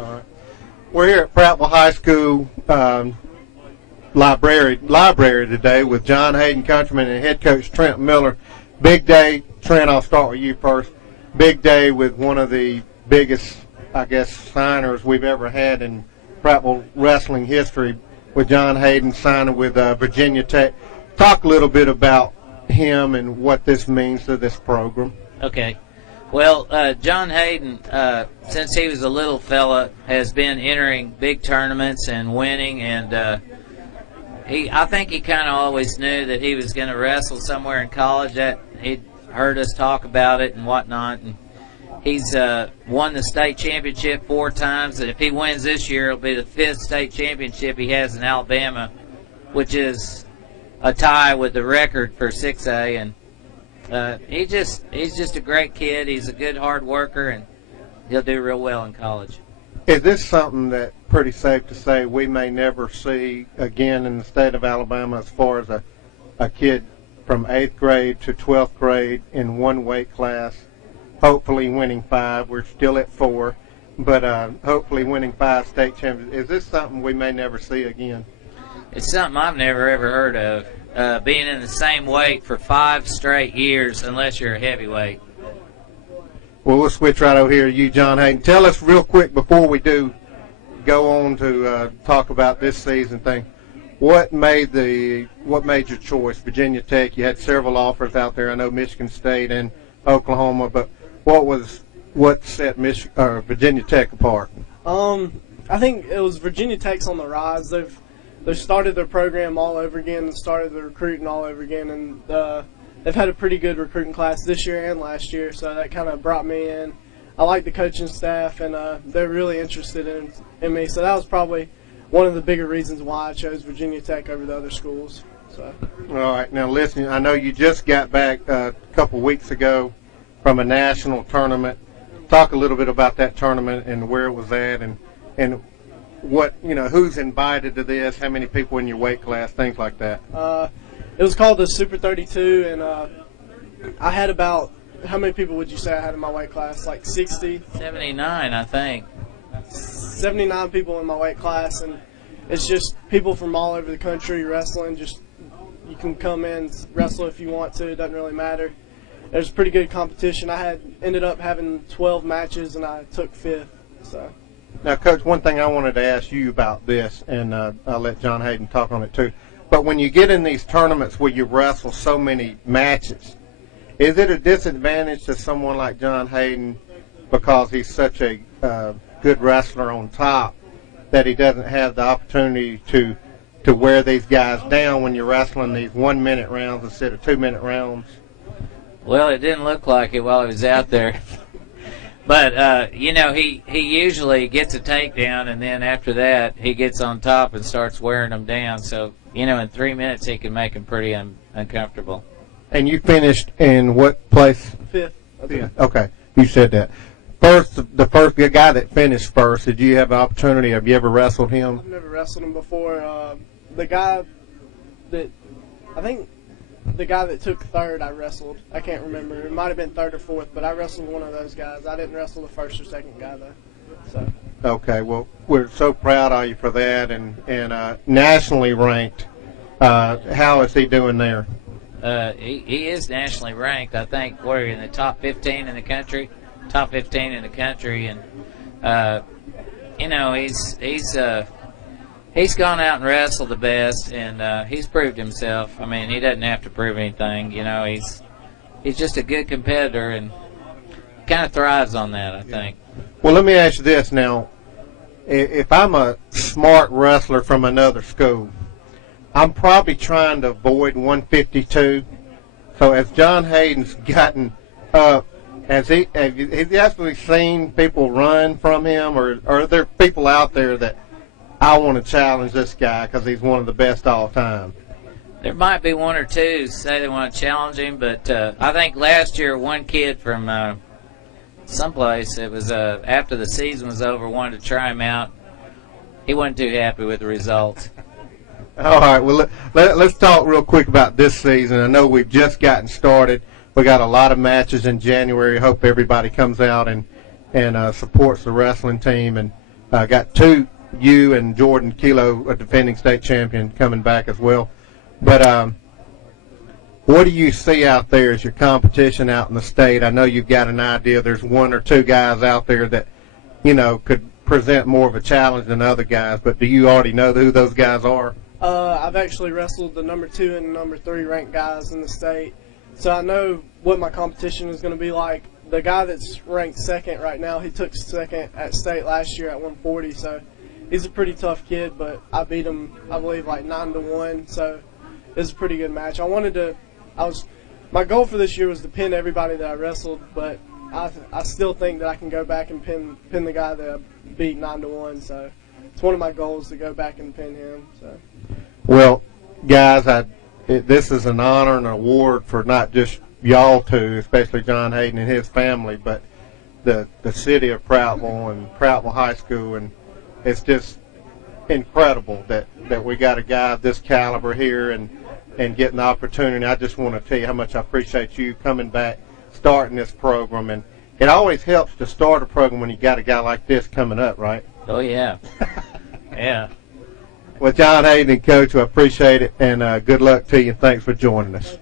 All right. We're here at Prattville High School library today with John Hayden Countryman and head coach Trent Miller. Big day. Trent, I'll start with you first. Big day with one of the biggest, I guess, signers we've ever had in Prattville wrestling history, with John Hayden signing with Virginia Tech. Talk a little bit about him and what this means to this program. Okay. Well, John Hayden, since he was a little fella, has been entering big tournaments and winning, and I think he kind of always knew that he was going to wrestle somewhere in college. That he'd heard us talk about it and whatnot. And he's won the state championship 4 times, and if he wins this year, it'll be the 5th state championship he has in Alabama, which is a tie with the record for 6A. And he's just a great kid. He's a good hard worker, and he'll do real well in college. Is this something that pretty safe to say we may never see again in the state of Alabama, as far as a kid from 8th grade to 12th grade in one weight class, hopefully winning 5? We're still at 4, but hopefully winning 5 state championships. Is this something we may never see again? It's something I've never ever heard of, being in the same weight for 5 straight years, unless you're a heavyweight. Well, we'll switch right over here to you, John Hayden. Tell us real quick before we do go on to talk about this season thing. What made your choice? Virginia Tech. You had several offers out there. I know Michigan State and Oklahoma, but what set Virginia Tech apart? I think it was Virginia Tech's on the rise. They've started their program all over again and started their recruiting all over again, and they've had a pretty good recruiting class this year and last year, so that kind of brought me in. I like the coaching staff, and they're really interested in me, so that was probably one of the bigger reasons why I chose Virginia Tech over the other schools. So. All right, now listen, I know you just got back a couple weeks ago from a national tournament. Talk a little bit about that tournament and where it was at, and what, who's invited to this, how many people in your weight class, things like that. It was called the Super 32, and I had about, how many people would you say I had in my weight class? Like 60? 79, I think. 79 people in my weight class, and it's just people from all over the country wrestling. Just, you can come in, wrestle if you want to, it doesn't really matter. There's pretty good competition. I ended up having 12 matches, and I took 5th. So. Now, Coach, one thing I wanted to ask you about this, and I'll let John Hayden talk on it too, but when you get in these tournaments where you wrestle so many matches, is it a disadvantage to someone like John Hayden because he's such a good wrestler on top that he doesn't have the opportunity to wear these guys down when you're wrestling these 1-minute rounds instead of 2-minute rounds? Well, it didn't look like it while he was out there. But, he usually gets a takedown, and then after that he gets on top and starts wearing them down. So, in 3 minutes he can make them pretty uncomfortable. And you finished in what place? 5th. Yeah. Okay, you said that. The first guy that finished first, did you have an opportunity? Have you ever wrestled him? I've never wrestled him before. The guy that took 3rd, I wrestled. I can't remember. It might have been 3rd or 4th, but I wrestled one of those guys. I didn't wrestle the 1st or 2nd guy, though. So. Okay, well, we're so proud of you for that, and nationally ranked. How is he doing there? He is nationally ranked. I think we're in the top 15 in the country. And he's gone out and wrestled the best, and he's proved himself. I mean, he doesn't have to prove anything. He's just a good competitor, and kind of thrives on that, I think. Well, let me ask you this now. If I'm a smart wrestler from another school, I'm probably trying to avoid 152. So as John Hayden's gotten up, has he actually seen people run from him, or are there people out there that I want to challenge this guy because he's one of the best all time? There might be 1 or 2 who say they want to challenge him, but I think last year one kid from someplace, it was after the season was over, wanted to try him out. He wasn't too happy with the results. All right, well, let's talk real quick about this season. I know we've just gotten started. We got a lot of matches in January. Hope everybody comes out and supports the wrestling team. And got two, you and Jordan Kilo, a defending state champion, coming back as well. But what do you see out there as your competition out in the state? I know you've got an idea. There's one or two guys out there that, could present more of a challenge than other guys. But do you already know who those guys are? I've actually wrestled the number 2 and number 3 ranked guys in the state, so I know what my competition is going to be like. The guy that's ranked second right now, he took second at state last year at 140, so he's a pretty tough kid, but I beat him, I believe, like 9-1, so it was a pretty good match. My goal for this year was to pin everybody that I wrestled, but I still think that I can go back and pin the guy that I beat 9-1, so it's one of my goals to go back and pin him. So. Well, guys, this is an honor and an award for not just y'all two, especially John Hayden and his family, but the city of Prattville and Prattville High School, and it's just incredible that we got a guy of this caliber here and getting the opportunity. I just want to tell you how much I appreciate you coming back, starting this program, and it always helps to start a program when you got a guy like this coming up, right? Oh, yeah. Yeah. Well, John Hayden, Coach, I appreciate it, and good luck to you. Thanks for joining us.